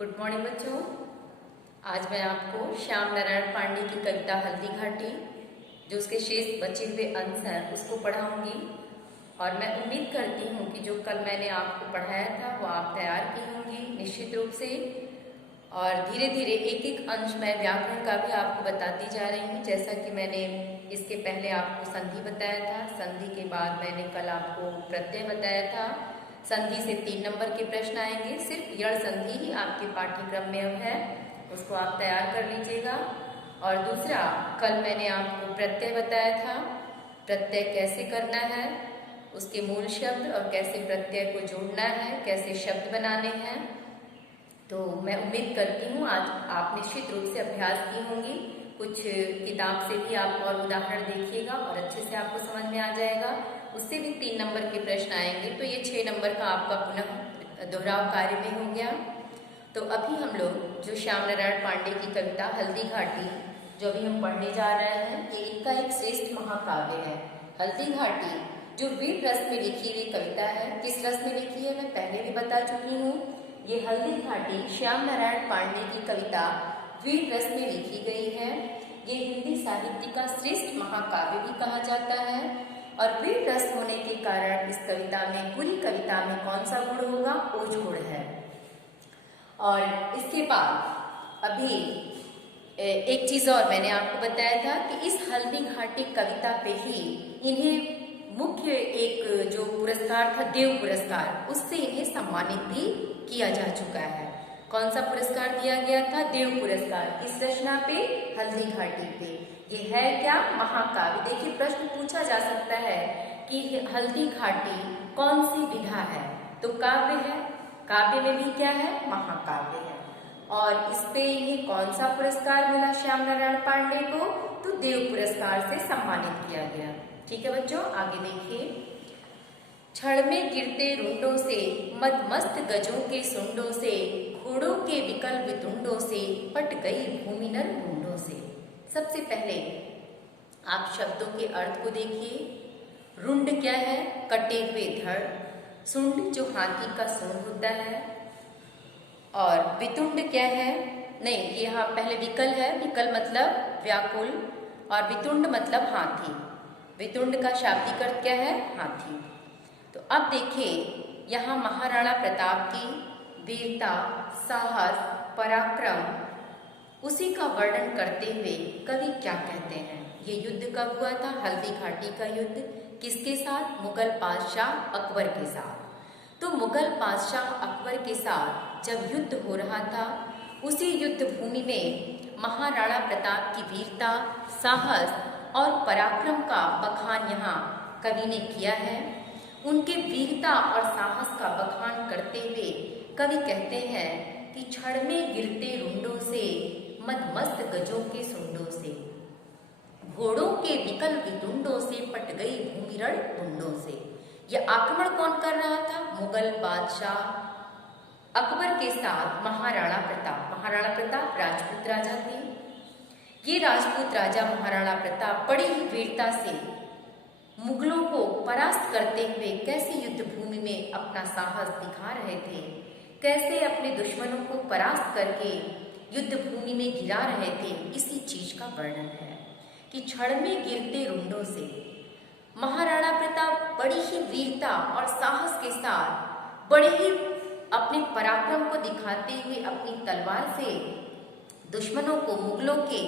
Good morning बच्चों। आज मैं आपको श्याम नारायण पांडे की कविता हल्दी घाटी जो उसके शेष बचे हुए अंश हैं उसको पढ़ाऊंगी। और मैं उम्मीद करती हूँ कि जो कल मैंने आपको पढ़ाया था वो आप तैयार की होंगी निश्चित रूप से। और धीरे धीरे एक एक अंश मैं व्याकरण का भी आपको बताती जा रही हूँ। जैसा कि मैंने इसके पहले आपको संधि बताया था, संधि के बाद मैंने कल आपको प्रत्यय बताया था। संधि से 3 नंबर के प्रश्न आएंगे। सिर्फ यण संधि ही आपके पाठ्यक्रम में अब है, उसको आप तैयार कर लीजिएगा। और दूसरा, कल मैंने आपको प्रत्यय बताया था, प्रत्यय कैसे करना है, उसके मूल शब्द और कैसे प्रत्यय को जोड़ना है, कैसे शब्द बनाने हैं। तो मैं उम्मीद करती हूँ आज आप निश्चित रूप से अभ्यास की होंगी। कुछ किताब से भी आप और उदाहरण देखिएगा और अच्छे से आपको समझ में आ जाएगा। उससे भी 3 नंबर के प्रश्न आएंगे, तो ये 6 नंबर का आपका पुनः दोहराव कार्य में हो गया। तो अभी हम लोग जो श्याम नारायण पांडे की कविता हल्दी घाटी जो अभी हम पढ़ने जा रहे हैं, ये इनका एक श्रेष्ठ महाकाव्य है। हल्दी घाटी जो वीर रस में लिखी हुई कविता है। किस रस में लिखी है मैं पहले भी बता चुकी हूँ। ये हल्दी घाटी श्याम नारायण पांडे की कविता वीर रस में लिखी गई है। ये हिंदी साहित्य का श्रेष्ठ महाकाव्य भी कहा जाता है। और वीर रस होने के कारण इस कविता में, पूरी कविता में कौन सा गुण होगा? ओज गुण है। और इसके बाद अभी एक चीज और मैंने आपको बताया था कि इस हल्दी घाटी कविता पे ही इन्हें मुख्य एक जो पुरस्कार था, देव पुरस्कार, उससे इन्हें सम्मानित भी किया जा चुका है। कौन सा पुरस्कार दिया गया था? देव पुरस्कार। इस रचना पे, हल्दी घाटी पे। ये है क्या? महाकाव्य। देखिए प्रश्न पूछा जा सकता है कि हल्दी घाटी कौन सी विधा है? तो काव्य है। काव्य में भी क्या है? महाकाव्य है। और इस पे ये कौन सा पुरस्कार मिला श्याम नारायण पांडे को? तो देव पुरस्कार से सम्मानित किया गया। ठीक है बच्चों, आगे देखिए। क्षण में गिरते रुंडों से, मदमस्त गजों के सुंडों से, घोड़ों के विकल वितुंडों से, पट गई भूमि नर मुंडों से। सबसे पहले आप शब्दों के अर्थ को देखिए। रुंड क्या है? कटे हुए धड़। सुंड जो हाथी का सूंड होता है। और वितुंड क्या है? नहीं, ये यहाँ पहले विकल है। विकल मतलब व्याकुल, और वितुंड मतलब हाथी। वितुंड का शाब्दिक अर्थ क्या है? हाथी। तो अब देखिए यहाँ महाराणा प्रताप की वीरता, साहस, पराक्रम, उसी का वर्णन करते हुए कवि क्या कहते हैं? ये युद्ध कब हुआ था? हल्दी घाटी का युद्ध किसके साथ? मुगल बादशाह अकबर के साथ। तो मुगल बादशाह अकबर के साथ जब युद्ध हो रहा था, उसी युद्ध भूमि में महाराणा प्रताप की वीरता, साहस और पराक्रम का बखान यहाँ कवि ने किया है। उनके वीरता और साहस का बखान करते हुए कवि कहते हैं कि क्षण में गिरते रुंडों से, मदमस्त गजों के सुंडों से, घोड़ों के विकल वितुंडों से, पट गई भूमि रण तुंडों से। यह आक्रमण कौन कर रहा था? मुगल बादशाह अकबर के साथ महाराणा प्रताप। महाराणा प्रताप राजपूत राजा थे। ये राजपूत राजा महाराणा प्रताप बड़ी ही वीरता से मुगलों को परास्त करते हुए कैसे युद्ध भूमि में अपना साहस दिखा रहे थे, कैसे अपने दुश्मनों को परास्त करके युद्ध भूमि में गिरा रहे थे, इसी चीज का वर्णन है कि क्षण में गिरते रुंडों से महाराणा प्रताप बड़ी ही वीरता और साहस के साथ, बड़े ही अपने पराक्रम को दिखाते हुए अपनी तलवार से दुश्मनों को, मुगलों के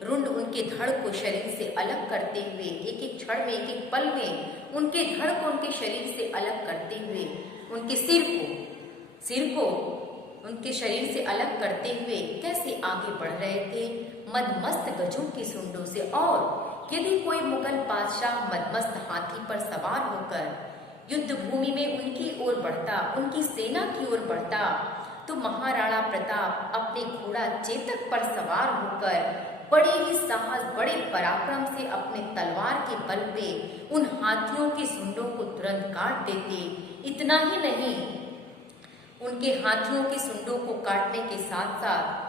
रुंड, उनके धड़ को शरीर से अलग करते हुए, एक एक क्षण में, एक एक पल में उनके धड़ को उनके शरीर से अलग करते हुए, उनके सिर को उनके शरीर से अलग करते हुए कैसे आगे बढ़ रहे थे मदमस्त गजों के सुंडों से। और यदि कोई मुगल बादशाह मदमस्त हाथी पर सवार होकर युद्ध भूमि में उनकी ओर बढ़ता, उनकी सेना की ओर बढ़ता, तो महाराणा प्रताप अपने घोड़ा चेतक पर सवार होकर बड़े ही साहस, बड़े पराक्रम से अपने तलवार के बल पे उन हाथियों की सुंडों को तुरंत काट देते। इतना ही नहीं, उनके हाथियों की सुंडों को काटने के साथ साथ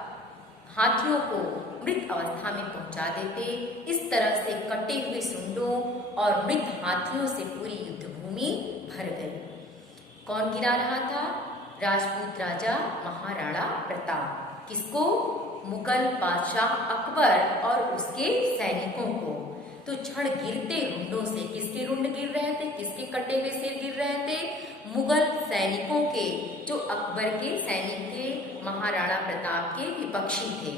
हाथियों को मृत अवस्था में पहुंचा देते। इस तरह से कटे हुए सुंडों और मृत हाथियों से पूरी युद्ध भूमि भर गई। कौन गिरा रहा था? राजपूत राजा महाराणा प्रताप। किसको? मुगल बादशाह अकबर और उसके सैनिकों को। तो क्षण गिरते रुंडों से, किसके रुंड गिर रहे थे, किसके कटे हुए सिर गिर रहे थे? मुगल सैनिकों के, जो अकबर के सैनिक थे, महाराणा प्रताप के विपक्षी थे।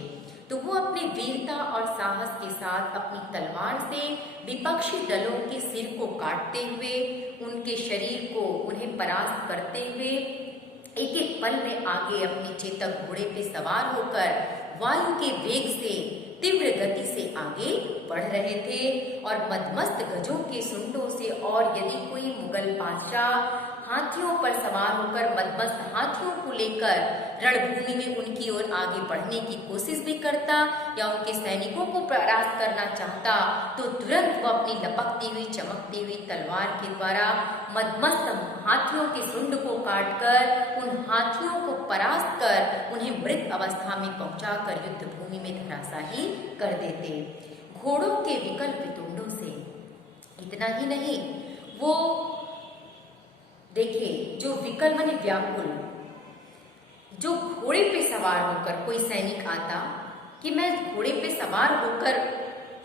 तो वो अपनी वीरता और साहस के साथ अपनी तलवार से विपक्षी दलों के सिर को काटते हुए, उनके शरीर को, उन्हें परास्त करते हुए एक एक पल में आगे अपने चेतक घोड़े पे सवार होकर वायु के वेग से, तीव्र गति से आगे बढ़ रहे थे। और मदमस्त गजों के सुंडों से, और यदि कोई मुगल बादशाह हाथियों पर सवार होकर मदमस्त हाथियों को लेकर रणभूमि में उनकी ओर आगे बढ़ने की कोशिश भी करता या उनके सैनिकों को परास्त करना चाहता, तो तुरंत वो अपनी लपकती हुई, चमकती हुई तलवार के द्वारा मदमस्त हाथियों के सुंड को काटकर उन हाथियों को परास्त कर उन्हें मृत अवस्था में पहुंचाकर युद्ध भूमि में धराशायी कर देते। घोड़ों के विकल वितुंडों से इतना ही नहीं, वो देखिए, जो विकल माने व्याकुल, जो घोड़े पे सवार होकर कोई सैनिक आता कि मैं घोड़े पे सवार होकर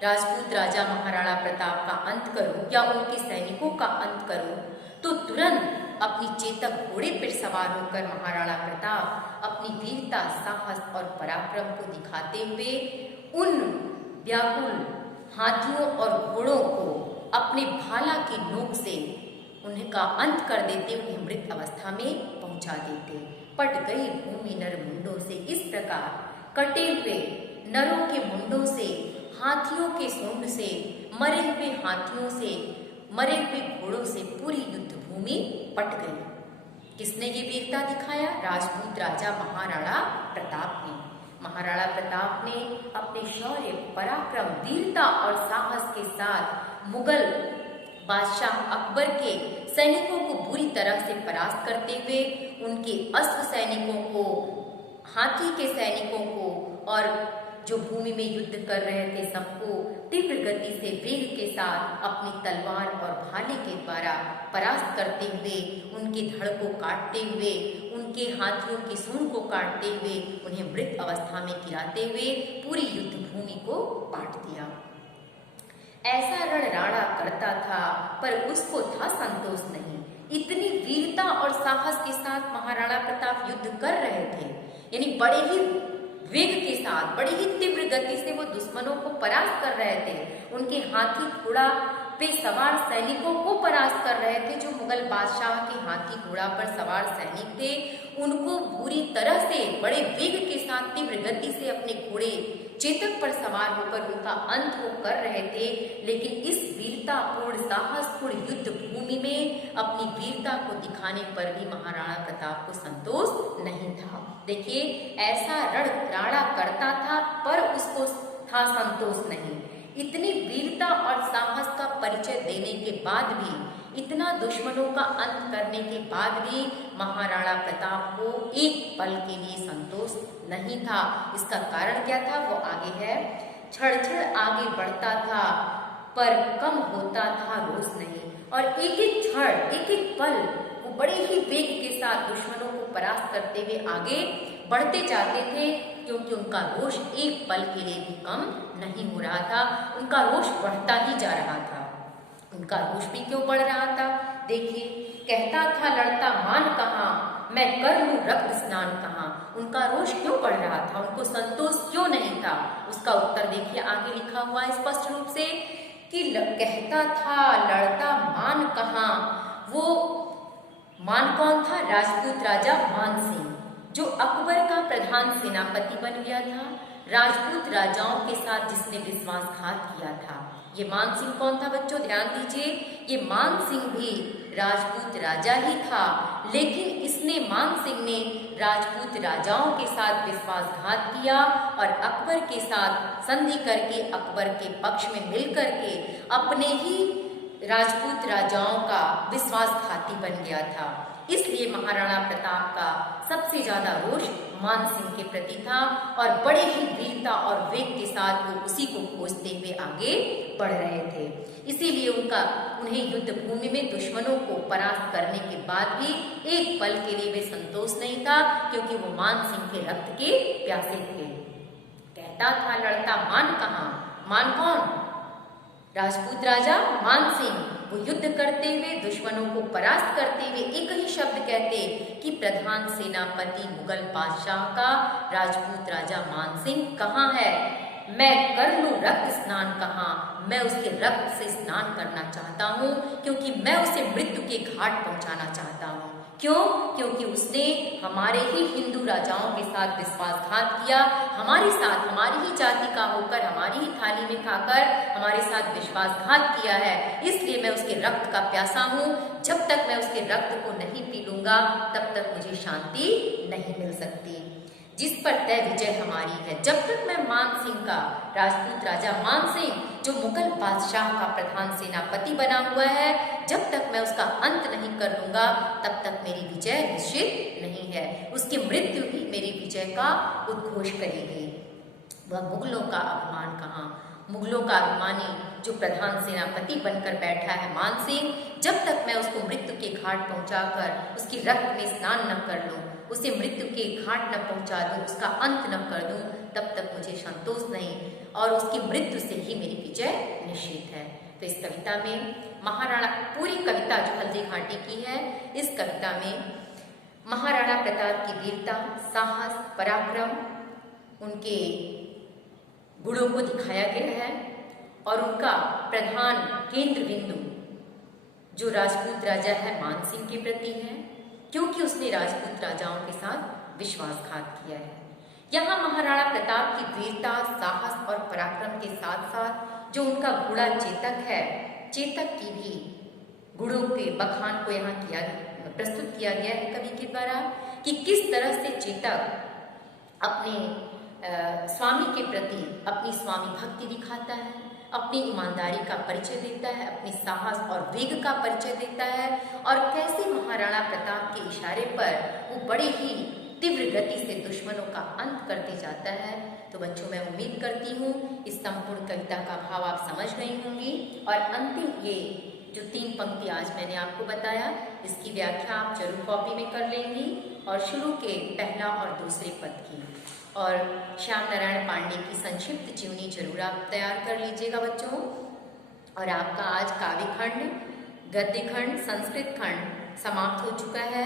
राजपूत राजा महाराणा प्रताप का अंत करूं या उनके सैनिकों का अंत करूं, तो तुरंत अपनी चेतक घोड़े पर सवार होकर महाराणा प्रताप अपनी वीरता, साहस और पराक्रम को दिखाते हुए उन व्याकुल हाथियों और घोड़ों को अपने भाला की नोक से उनका अंत कर देते, उन्हें मृत अवस्था में पहुंचा देते। पट गई भूमि नर मुंडों से, इस प्रकार कटे हुए नरों के मुंडों से, हाथियों के सूंड से, मरे हुए हाथियों से, मरे हुए घोड़ों से पूरी युद्ध भूमि पट गई। किसने ये वीरता दिखाया? राजपूत राजा महाराणा प्रताप ने। महाराणा प्रताप ने अपने शौर्य, पराक्रम, वीरता और साहस के साथ मुगल बादशाह अकबर के सैनिकों को बुरी तरह से परास्त करते हुए उनके अस्त्र सैनिकों को, हाथी के सैनिकों को और जो भूमि में युद्ध कर रहे थे सबको तीव्र गति से, वेग के साथ अपनी तलवार और भाले के द्वारा परास्त करते हुए, उनके धड़ को काटते हुए, उनके हाथियों की सूंड को काटते हुए उन्हें मृत अवस्था में गिराते हुए पूरी युद्ध भूमि को पाट दिया। ऐसा रणराणा करता था पर उसको था संतोष नहीं। इतनी वीरता और साहस के साथ महाराणा प्रताप युद्ध कर रहे थे, यानी बड़े ही वेग के साथ, बड़ी ही तीव्र गति से वो दुश्मनों को परास्त कर रहे थे। उनके हाथी घोड़ा पे सवार सैनिकों को परास्त कर रहे थे। जो मुगल बादशाह के हाथी घोड़ा पर सवार सैनिक थे, उनको बुरी तरह से बड़े वेग के साथ तीव्र गति से अपने घोड़े चेतक पर सवार होकर उनका अंत वो कर रहे थे। लेकिन इस वीरतापूर्ण, साहसपूर्ण युद्ध भूमि में अपनी वीरता को दिखाने पर भी महाराणा प्रताप को संतोष नहीं था। देखिए, ऐसा रणराणा करता था पर उसको था संतोष नहीं। इतनी वीरता और साहस का परिचय देने के बाद भी, इतना दुश्मनों का अंत करने के बाद भी महाराणा प्रताप को एक पल के लिए संतोष नहीं था। इसका कारण क्या था? वो आगे है। क्षण क्षण आगे बढ़ता था पर कम होता था रोष नहीं। और एक एक क्षण, एक एक पल वो बड़े ही वेग के साथ दुश्मनों को परास्त करते हुए आगे बढ़ते जाते थे, क्योंकि उनका रोष एक पल के लिए भी कम नहीं हो रहा था। उनका रोष बढ़ता ही जा रहा था। उनका रोष भी क्यों बढ़ रहा था? देखिए, कहता था लड़ता मान कहाँ, मैं कर लूं रक्त स्नान कहाँ। उनका रोष क्यों बढ़ रहा था? उनको संतोष क्यों नहीं था? उसका उत्तर देखिए, आगे लिखा हुआ है स्पष्ट रूप से कि कहता था लड़ता मान कहाँ। वो मान कौन था? राजपूत राजा मान सिंह, जो अकबर का प्रधान सेनापति बन गया था। राजपूत राजाओं के साथ जिसने विश्वासघात किया था। ये मान सिंह कौन था बच्चों? ध्यान दीजिए, ये मान सिंह भी राजपूत राजा ही था, लेकिन इसने, मान सिंह ने राजपूत राजाओं के साथ विश्वासघात किया और अकबर के साथ संधि करके, अकबर के पक्ष में मिलकर के अपने ही राजपूत राजाओं का विश्वासघाती बन गया था। इसलिए महाराणा प्रताप का सबसे ज्यादा रोष मानसिंह के प्रति था और बड़े ही वीरता और वेग के साथ वो उसी को खोजते हुए आगे बढ़ रहे थे। इसीलिए उन्हें युद्ध भूमि में दुश्मनों को परास्त करने के बाद भी एक पल के लिए वे संतोष नहीं था, क्योंकि वो मानसिंह के रक्त के प्यासे थे। कहता था लड़ता मान कहाँ, मान कौन? राजपूत राजा मानसिंह। वो युद्ध करते हुए दुश्मनों को परास्त करते हुए एक ही शब्द कहते कि प्रधान सेनापति मुगल बादशाह का राजपूत राजा मानसिंह कहाँ है? मैं कर लूं रक्त स्नान कहाँ? मैं उसके रक्त से स्नान करना चाहता हूँ, क्योंकि मैं उसे मृत्यु के घाट पहुंचाना चाहता हूँ। क्यों? क्योंकि उसने हमारे ही हिंदू राजाओं के साथ विश्वासघात किया, हमारे साथ, हमारी ही जाति का होकर, हमारी ही थाली में खाकर हमारे साथ विश्वासघात किया है। इसलिए मैं उसके रक्त का प्यासा हूँ। जब तक मैं उसके रक्त को नहीं पी लूंगा तब तक मुझे शांति नहीं मिल सकती। जिस पर तय विजय हमारी है। जब तक मैं मानसिंह का, राजपूत राजा मानसिंह जो मुगल बादशाह का प्रधान सेनापति बना हुआ है, जब तक मैं उसका अंत नहीं कर लूंगा तब तक मेरी विजय निश्चित नहीं है। उसकी मृत्यु ही मेरी विजय का उद्घोष करेगी। वह मुगलों का अपमान कहाँ? मुगलों का अभिमानी जो प्रधान सेनापति बनकर बैठा है मानसिंह, जब तक मैं उसको मृत्यु के घाट पहुंचाकर उसकी रक्त में स्नान न कर लूं, उसे मृत्यु के घाट न पहुंचा दूं, उसका अंत न कर दूं, तब तक मुझे संतोष नहीं और उसकी मृत्यु से ही मेरी विजय निश्चित है। तो इस कविता में महाराणा, पूरी कविता जो हल्दी घाटी की है, इस कविता में महाराणा प्रताप की वीरता, साहस, पराक्रम, उनके गुणों को दिखाया गया है और उनका प्रधान केंद्र बिंदु जो राजपूत राजा है मानसिंह के प्रति है, क्योंकि उसने राजपूत राजाओं के साथ विश्वासघात किया है। यहाँ महाराणा प्रताप की वीरता, साहस और पराक्रम के साथ साथ जो उनका घोड़ा चेतक है, चेतक की भी गुणों के बखान को यहाँ प्रस्तुत किया गया है कवि के द्वारा कि किस तरह से चेतक अपने स्वामी के प्रति अपनी स्वामी भक्ति दिखाता है, अपनी ईमानदारी का परिचय देता है, अपने साहस और वेग का परिचय देता है और कैसे महाराणा प्रताप के इशारे पर वो बड़े ही तीव्र गति से दुश्मनों का अंत करते जाता है। तो बच्चों, मैं उम्मीद करती हूँ इस संपूर्ण कविता का भाव आप समझ गई होंगी और अंतिम ये जो 3 पंक्ति आज मैंने आपको बताया, इसकी व्याख्या आप जरूर कॉपी में कर लेंगी और शुरू के पहला और दूसरे पद की और श्याम नारायण पांडे की संक्षिप्त जीवनी जरूर आप तैयार कर लीजिएगा बच्चों। और आपका आज काव्य खंड, गद्य खंड, संस्कृत खंड समाप्त हो चुका है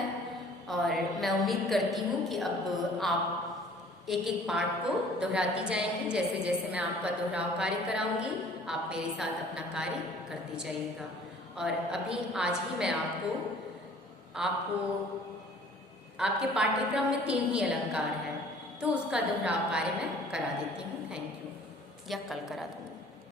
और मैं उम्मीद करती हूँ कि अब आप एक एक पाठ को दोहराती जाएंगी। जैसे जैसे मैं आपका दोहराव कार्य कराऊंगी, आप मेरे साथ अपना कार्य करते जाइएगा। और अभी आज ही मैं आपको आपके पाठ्यक्रम में 3 ही अलंकार है, तो उसका दोहराव कार्य मैं करा देती हूँ। थैंक यू, या कल करा दूँगी।